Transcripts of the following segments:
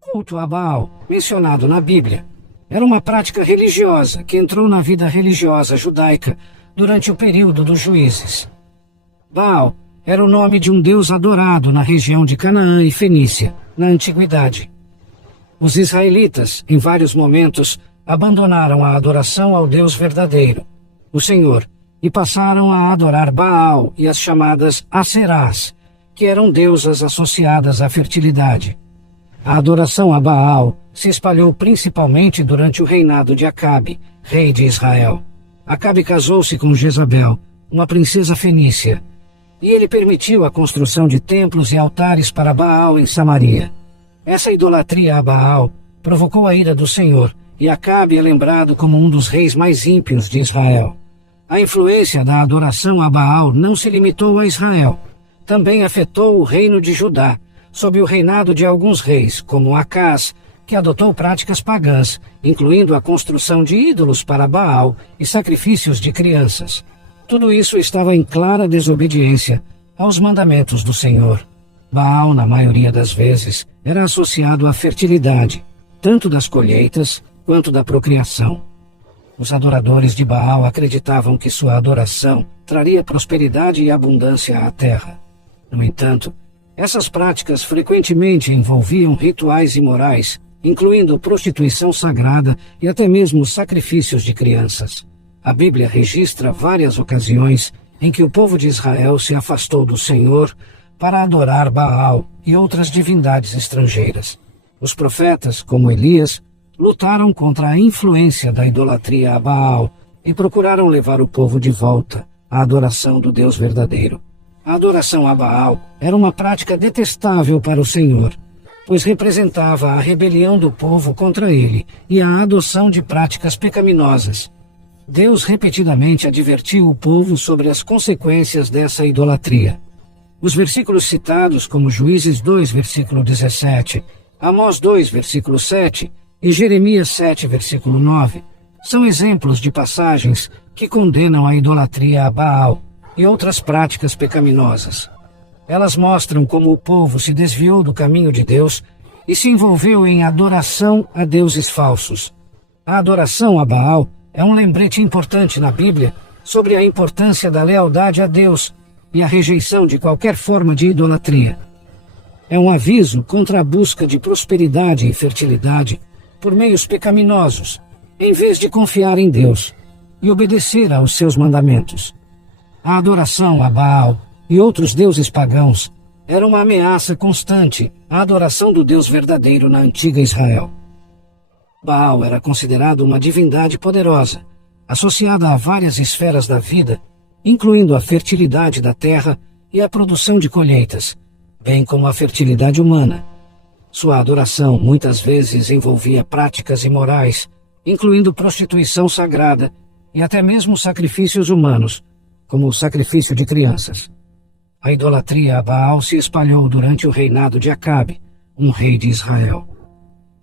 culto a Baal, mencionado na Bíblia, era uma prática religiosa que entrou na vida religiosa judaica durante o período dos juízes. Baal era o nome de um deus adorado na região de Canaã e Fenícia, na antiguidade. Os israelitas, em vários momentos, abandonaram a adoração ao Deus verdadeiro, o Senhor, e passaram a adorar Baal e as chamadas Aserás, que eram deusas associadas à fertilidade. A adoração a Baal se espalhou principalmente durante o reinado de Acabe, rei de Israel. Acabe casou-se com Jezabel, uma princesa fenícia, e ele permitiu a construção de templos e altares para Baal em Samaria. Essa idolatria a Baal provocou a ira do Senhor, e Acabe é lembrado como um dos reis mais ímpios de Israel. A influência da adoração a Baal não se limitou a Israel. Também afetou o reino de Judá, sob o reinado de alguns reis, como Acás, que adotou práticas pagãs, incluindo a construção de ídolos para Baal e sacrifícios de crianças. Tudo isso estava em clara desobediência aos mandamentos do Senhor. Baal, na maioria das vezes, era associado à fertilidade, tanto das colheitas quanto da procriação. Os adoradores de Baal acreditavam que sua adoração traria prosperidade e abundância à terra. No entanto, essas práticas frequentemente envolviam rituais imorais, incluindo prostituição sagrada e até mesmo sacrifícios de crianças. A Bíblia registra várias ocasiões em que o povo de Israel se afastou do Senhor para adorar Baal e outras divindades estrangeiras. Os profetas, como Elias, lutaram contra a influência da idolatria a Baal e procuraram levar o povo de volta à adoração do Deus verdadeiro. A adoração a Baal era uma prática detestável para o Senhor, pois representava a rebelião do povo contra ele e a adoção de práticas pecaminosas. Deus repetidamente advertiu o povo sobre as consequências dessa idolatria. Os versículos citados, como Juízes 2, versículo 17, Amós 2, versículo 7 e Jeremias 7, versículo 9, são exemplos de passagens que condenam a idolatria a Baal e outras práticas pecaminosas. Elas mostram como o povo se desviou do caminho de Deus e se envolveu em adoração a deuses falsos. A adoração a Baal é um lembrete importante na Bíblia sobre a importância da lealdade a Deus e a rejeição de qualquer forma de idolatria. É um aviso contra a busca de prosperidade e fertilidade por meios pecaminosos, em vez de confiar em Deus e obedecer aos seus mandamentos. A adoração a Baal e outros deuses pagãos era uma ameaça constante à adoração do Deus verdadeiro na antiga Israel. Baal era considerado uma divindade poderosa, associada a várias esferas da vida, incluindo a fertilidade da terra e a produção de colheitas, bem como a fertilidade humana. Sua adoração muitas vezes envolvia práticas imorais, incluindo prostituição sagrada e até mesmo sacrifícios humanos, como o sacrifício de crianças. A idolatria a Baal se espalhou durante o reinado de Acabe, um rei de Israel.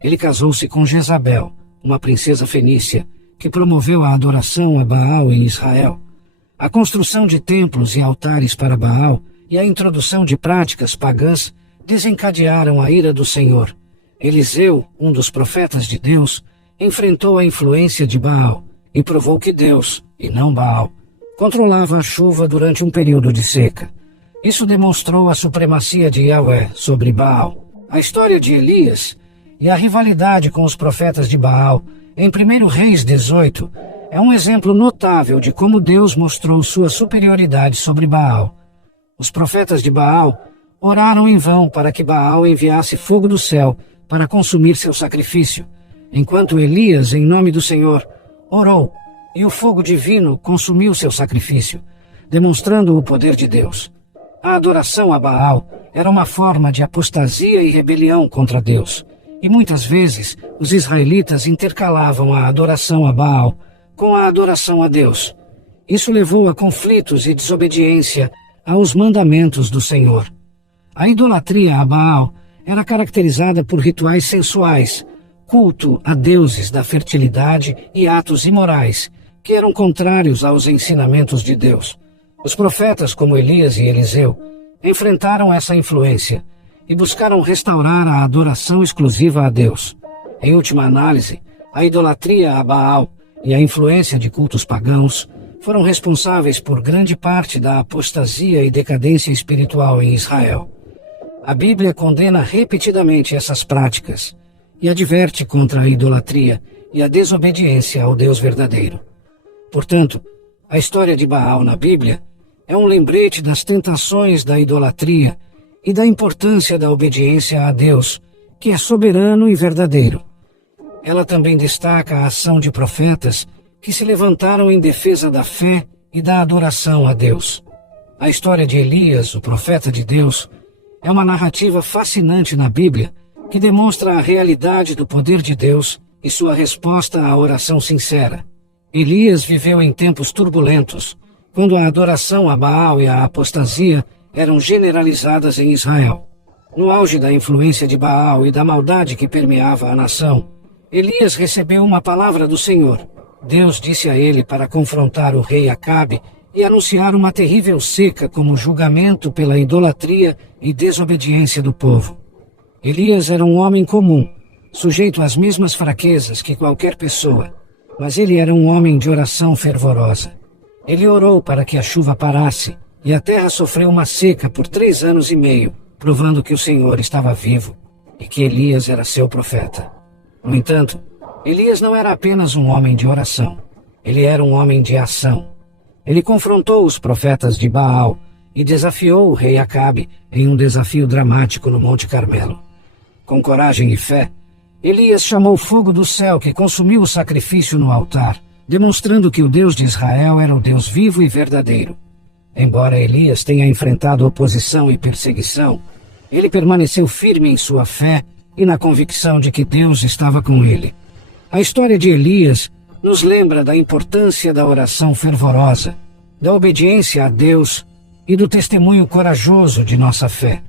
Ele casou-se com Jezabel, uma princesa fenícia, que promoveu a adoração a Baal em Israel. A construção de templos e altares para Baal e a introdução de práticas pagãs desencadearam a ira do Senhor. Eliseu, um dos profetas de Deus, enfrentou a influência de Baal e provou que Deus, e não Baal, controlava a chuva durante um período de seca. Isso demonstrou a supremacia de Yahvé sobre Baal. A história de Elias e a rivalidade com os profetas de Baal em 1 Reis 18 é um exemplo notável de como Deus mostrou sua superioridade sobre Baal. Os profetas de Baal oraram em vão para que Baal enviasse fogo do céu para consumir seu sacrifício, enquanto Elias, em nome do Senhor, orou, e o fogo divino consumiu seu sacrifício, demonstrando o poder de Deus. A adoração a Baal era uma forma de apostasia e rebelião contra Deus, e muitas vezes os israelitas intercalavam a adoração a Baal com a adoração a Deus. Isso levou a conflitos e desobediência aos mandamentos do Senhor. A idolatria a Baal era caracterizada por rituais sensuais, culto a deuses da fertilidade e atos imorais, que eram contrários aos ensinamentos de Deus. Os profetas como Elias e Eliseu enfrentaram essa influência e buscaram restaurar a adoração exclusiva a Deus. Em última análise, a idolatria a Baal e a influência de cultos pagãos foram responsáveis por grande parte da apostasia e decadência espiritual em Israel. A Bíblia condena repetidamente essas práticas e adverte contra a idolatria e a desobediência ao Deus verdadeiro. Portanto, a história de Baal na Bíblia é um lembrete das tentações da idolatria e da importância da obediência a Deus, que é soberano e verdadeiro. Ela também destaca a ação de profetas que se levantaram em defesa da fé e da adoração a Deus. A história de Elias, o profeta de Deus, é uma narrativa fascinante na Bíblia que demonstra a realidade do poder de Deus e sua resposta à oração sincera. Elias viveu em tempos turbulentos, quando a adoração a Baal e a apostasia eram generalizadas em Israel. No auge da influência de Baal e da maldade que permeava a nação, Elias recebeu uma palavra do Senhor. Deus disse a ele para confrontar o rei Acabe e anunciar uma terrível seca como julgamento pela idolatria e desobediência do povo. Elias era um homem comum, sujeito às mesmas fraquezas que qualquer pessoa, mas ele era um homem de oração fervorosa. Ele orou para que a chuva parasse e a terra sofreu uma seca por 3 anos e meio, provando que o Senhor estava vivo e que Elias era seu profeta. No entanto, Elias não era apenas um homem de oração. Ele era um homem de ação. Ele confrontou os profetas de Baal e desafiou o rei Acabe em um desafio dramático no Monte Carmelo. Com coragem e fé, Elias chamou fogo do céu que consumiu o sacrifício no altar, demonstrando que o Deus de Israel era o Deus vivo e verdadeiro. Embora Elias tenha enfrentado oposição e perseguição, ele permaneceu firme em sua fé e na convicção de que Deus estava com ele. A história de Elias nos lembra da importância da oração fervorosa, da obediência a Deus e do testemunho corajoso de nossa fé,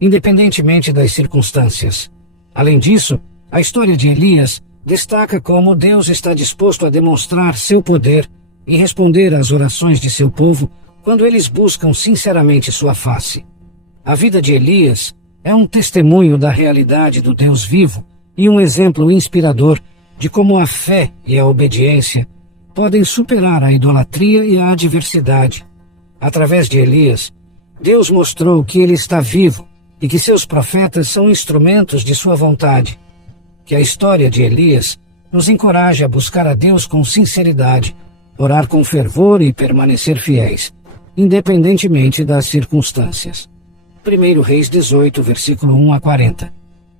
independentemente das circunstâncias. Além disso, a história de Elias destaca como Deus está disposto a demonstrar seu poder e responder às orações de seu povo quando eles buscam sinceramente sua face. A vida de Elias é um testemunho da realidade do Deus vivo e um exemplo inspirador de como a fé e a obediência podem superar a idolatria e a adversidade. Através de Elias, Deus mostrou que ele está vivo e que seus profetas são instrumentos de sua vontade. Que a história de Elias nos encoraje a buscar a Deus com sinceridade, orar com fervor e permanecer fiéis, independentemente das circunstâncias. 1 Reis 18, versículo 1 a 40.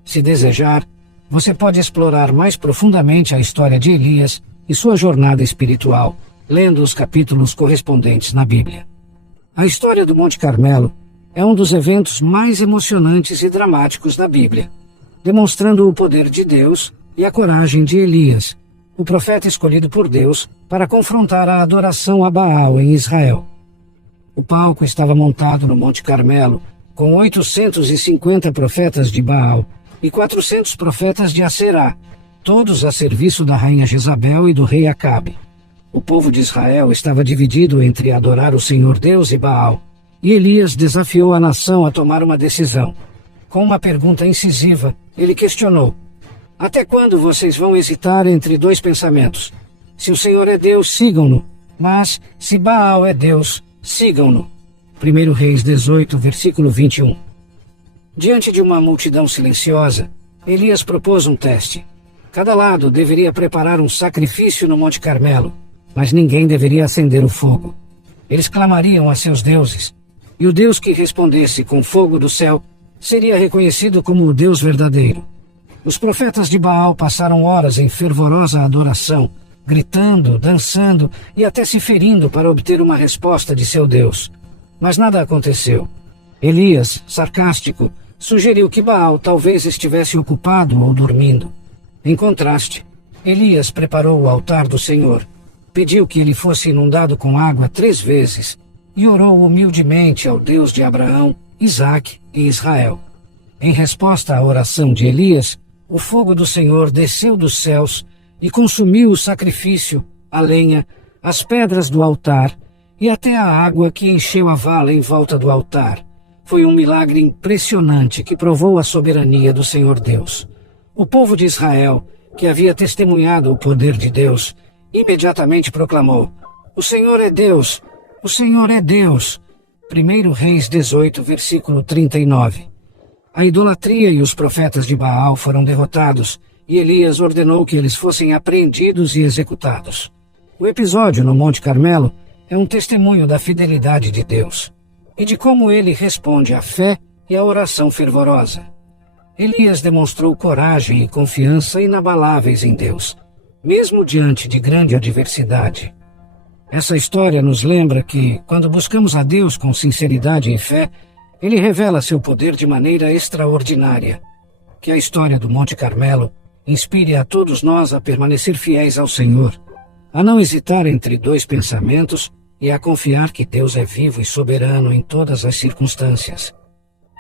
Se desejar, você pode explorar mais profundamente a história de Elias e sua jornada espiritual, lendo os capítulos correspondentes na Bíblia. A história do Monte Carmelo é um dos eventos mais emocionantes e dramáticos da Bíblia, demonstrando o poder de Deus e a coragem de Elias, o profeta escolhido por Deus para confrontar a adoração a Baal em Israel. O palco estava montado no Monte Carmelo, com 850 profetas de Baal e 400 profetas de Aserá, todos a serviço da rainha Jezabel e do rei Acabe. O povo de Israel estava dividido entre adorar o Senhor Deus e Baal, e Elias desafiou a nação a tomar uma decisão. Com uma pergunta incisiva, ele questionou: até quando vocês vão hesitar entre 2 pensamentos? Se o Senhor é Deus, sigam-no, mas se Baal é Deus, sigam-no. 1 Reis 18, versículo 21. Diante de uma multidão silenciosa, Elias propôs um teste. Cada lado deveria preparar um sacrifício no Monte Carmelo, mas ninguém deveria acender o fogo. Eles clamariam a seus deuses, e o Deus que respondesse com fogo do céu seria reconhecido como o Deus verdadeiro. Os profetas de Baal passaram horas em fervorosa adoração, gritando, dançando e até se ferindo para obter uma resposta de seu Deus. Mas nada aconteceu. Elias, sarcástico, sugeriu que Baal talvez estivesse ocupado ou dormindo. Em contraste, Elias preparou o altar do Senhor, pediu que ele fosse inundado com água 3 vezes e orou humildemente ao Deus de Abraão, Isaque e Israel. Em resposta à oração de Elias, o fogo do Senhor desceu dos céus e consumiu o sacrifício, a lenha, as pedras do altar e até a água que encheu a vala em volta do altar, Foi um milagre impressionante que provou a soberania do Senhor Deus. O povo de Israel, que havia testemunhado o poder de Deus, imediatamente proclamou: "O Senhor é Deus! O Senhor é Deus!" 1 Reis 18, versículo 39. A idolatria e os profetas de Baal foram derrotados, e Elias ordenou que eles fossem apreendidos e executados. O episódio no Monte Carmelo é um testemunho da fidelidade de Deus e de como ele responde à fé e à oração fervorosa. Elias demonstrou coragem e confiança inabaláveis em Deus, mesmo diante de grande adversidade. Essa história nos lembra que, quando buscamos a Deus com sinceridade e fé, Ele revela seu poder de maneira extraordinária. Que a história do Monte Carmelo inspire a todos nós a permanecer fiéis ao Senhor, a não hesitar entre dois pensamentos e a confiar que Deus é vivo e soberano em todas as circunstâncias.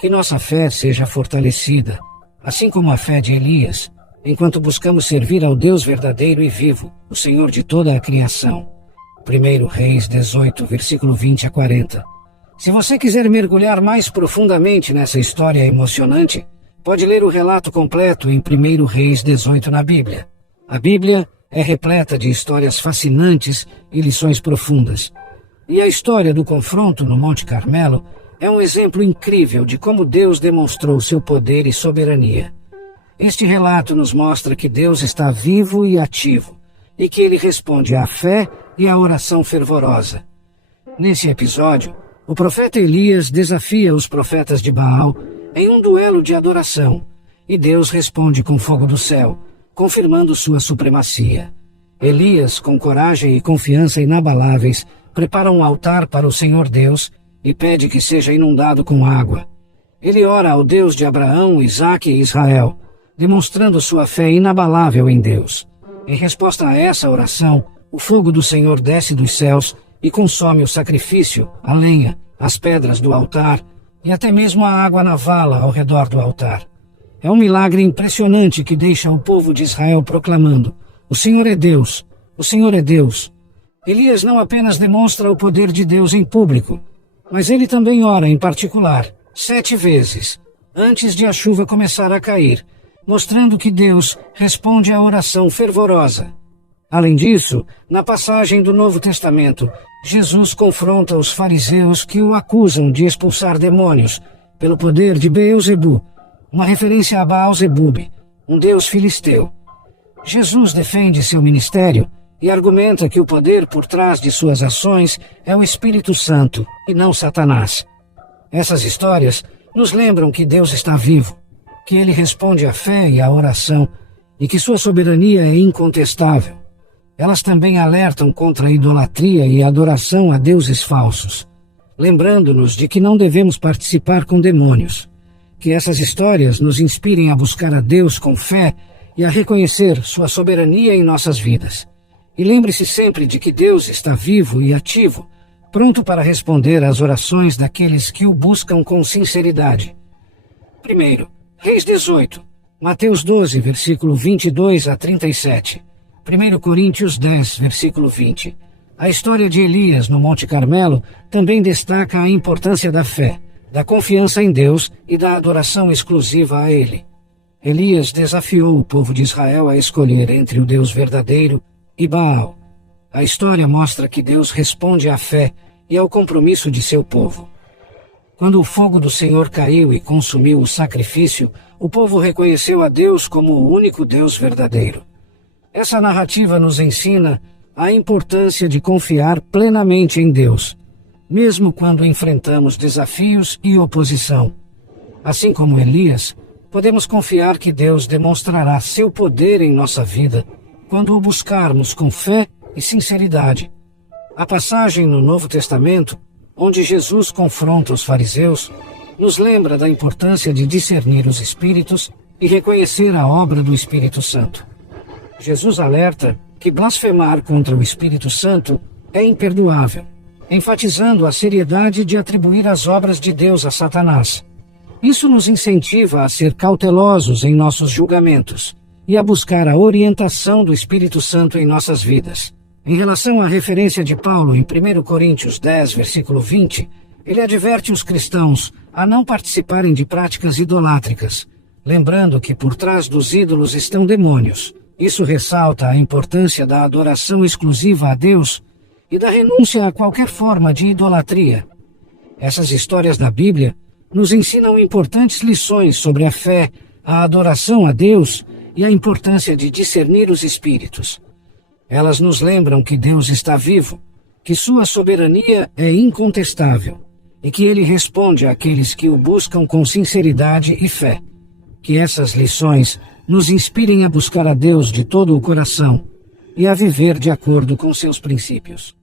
Que nossa fé seja fortalecida, assim como a fé de Elias, enquanto buscamos servir ao Deus verdadeiro e vivo, o Senhor de toda a criação. 1 Reis 18, versículo 20 a 40. Se você quiser mergulhar mais profundamente nessa história emocionante, pode ler o relato completo em 1 Reis 18 na Bíblia. A Bíblia é repleta de histórias fascinantes e lições profundas. E a história do confronto no Monte Carmelo é um exemplo incrível de como Deus demonstrou seu poder e soberania. Este relato nos mostra que Deus está vivo e ativo, e que Ele responde à fé e à oração fervorosa. Nesse episódio, o profeta Elias desafia os profetas de Baal em um duelo de adoração, e Deus responde com fogo do céu, confirmando sua supremacia. Elias, com coragem e confiança inabaláveis, prepara um altar para o Senhor Deus e pede que seja inundado com água. Ele ora ao Deus de Abraão, Isaque e Israel, demonstrando sua fé inabalável em Deus. Em resposta a essa oração, o fogo do Senhor desce dos céus e consome o sacrifício, a lenha, as pedras do altar e até mesmo a água na vala ao redor do altar. É um milagre impressionante que deixa o povo de Israel proclamando: "O Senhor é Deus! O Senhor é Deus!" Elias não apenas demonstra o poder de Deus em público, mas ele também ora em particular, 7 vezes, antes de a chuva começar a cair, mostrando que Deus responde à oração fervorosa. Além disso, na passagem do Novo Testamento, Jesus confronta os fariseus que o acusam de expulsar demônios pelo poder de Beelzebu, uma referência a Baal-Zebub, um deus filisteu. Jesus defende seu ministério e argumenta que o poder por trás de suas ações é o Espírito Santo e não Satanás. Essas histórias nos lembram que Deus está vivo, que Ele responde à fé e à oração e que sua soberania é incontestável. Elas também alertam contra a idolatria e a adoração a deuses falsos, lembrando-nos de que não devemos participar com demônios. Que essas histórias nos inspirem a buscar a Deus com fé e a reconhecer sua soberania em nossas vidas. E lembre-se sempre de que Deus está vivo e ativo, pronto para responder às orações daqueles que o buscam com sinceridade. 1 Reis 18, Mateus 12, versículo 22 a 37. 1 Coríntios 10, versículo 20. A história de Elias no Monte Carmelo também destaca a importância da fé, da confiança em Deus e da adoração exclusiva a Ele. Elias desafiou o povo de Israel a escolher entre o Deus verdadeiro e Baal. A história mostra que Deus responde à fé e ao compromisso de seu povo. Quando o fogo do Senhor caiu e consumiu o sacrifício, o povo reconheceu a Deus como o único Deus verdadeiro. Essa narrativa nos ensina a importância de confiar plenamente em Deus, mesmo quando enfrentamos desafios e oposição. Assim como Elias, podemos confiar que Deus demonstrará seu poder em nossa vida quando o buscarmos com fé e sinceridade. A passagem no Novo Testamento, onde Jesus confronta os fariseus, nos lembra da importância de discernir os espíritos e reconhecer a obra do Espírito Santo. Jesus alerta que blasfemar contra o Espírito Santo é imperdoável, enfatizando a seriedade de atribuir as obras de Deus a Satanás. Isso nos incentiva a ser cautelosos em nossos julgamentos e a buscar a orientação do Espírito Santo em nossas vidas. Em relação à referência de Paulo em 1 Coríntios 10, versículo 20, ele adverte os cristãos a não participarem de práticas idolátricas, lembrando que por trás dos ídolos estão demônios. Isso ressalta a importância da adoração exclusiva a Deus e da renúncia a qualquer forma de idolatria. Essas histórias da Bíblia nos ensinam importantes lições sobre a fé, a adoração a Deus e a importância de discernir os espíritos. Elas nos lembram que Deus está vivo, que sua soberania é incontestável e que ele responde àqueles que o buscam com sinceridade e fé. Que essas lições nos inspirem a buscar a Deus de todo o coração e a viver de acordo com seus princípios.